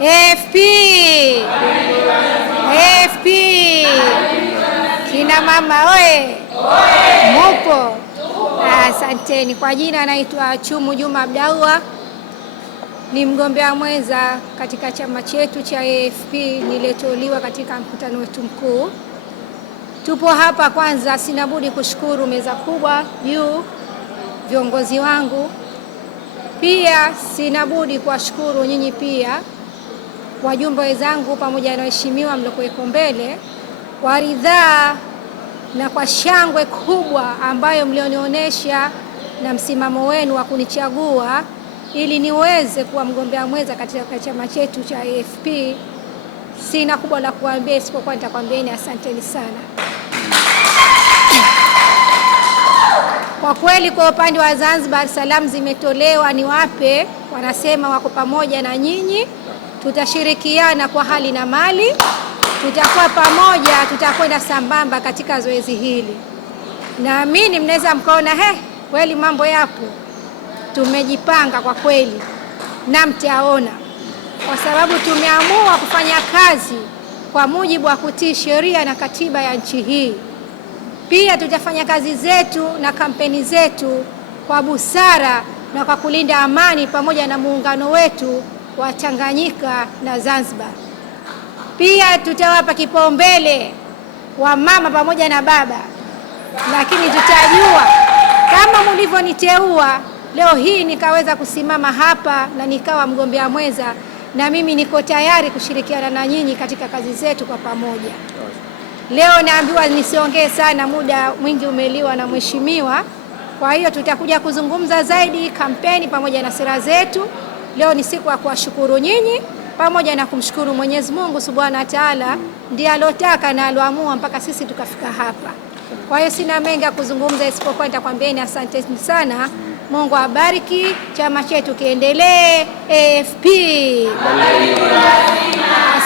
AFP, AFP, kina mama oye, mupo? Asanteni. Kwa jina naitwa Chumu Juma Abdallah, ni mgombea mwenza katika chama chetu cha AFP niliteuliwa katika mkutano wetu mkuu. Tupo hapa, kwanza sina budi kushukuru meza kubwa juu, viongozi wangu. Pia sina budi kuwashukuru nyinyi pia wajumbe wenzangu pamoja na waheshimiwa mliokuweko mbele kwa ridhaa na kwa shangwe kubwa ambayo mlionionyesha na msimamo wenu wa kunichagua ili niweze kuwa mgombea mwenza katika chama chetu cha AFP. Sina kubwa la kuambia isipokuwa nitakwambieni asanteni sana. Kwa kweli kwa upande wa Zanzibar salamu zimetolewa, niwape, wanasema wako pamoja na nyinyi, tutashirikiana kwa hali na mali, tutakuwa pamoja, tutakwenda sambamba katika zoezi hili. Naamini mnaweza mkaona kweli mambo yapo, tumejipanga kwa kweli, na mtaona, kwa sababu tumeamua kufanya kazi kwa mujibu wa kutii sheria na katiba ya nchi hii. Pia tutafanya kazi zetu na kampeni zetu kwa busara na kwa kulinda amani pamoja na muungano wetu wa Tanganyika na Zanzibar. Pia tutawapa kipaumbele wa mama pamoja na baba, lakini tutajua kama mlivyoniteua leo hii nikaweza kusimama hapa na nikawa mgombea mwenza, na mimi niko tayari kushirikiana na nyinyi katika kazi zetu kwa pamoja. Leo naambiwa nisiongee sana, muda mwingi umeliwa na mheshimiwa. Kwa hiyo tutakuja kuzungumza zaidi kampeni pamoja na sera zetu. Leo ni siku ya kuwashukuru nyinyi pamoja na kumshukuru Mwenyezi Mungu Subhanahu wa Ta'ala, ndiye alotaka na aloamua mpaka sisi tukafika hapa. Kwa hiyo sina mengi ya kuzungumza isipokuwa nitakwambieni asanteni sana. Mungu abariki, chama chetu kiendelee. AFP.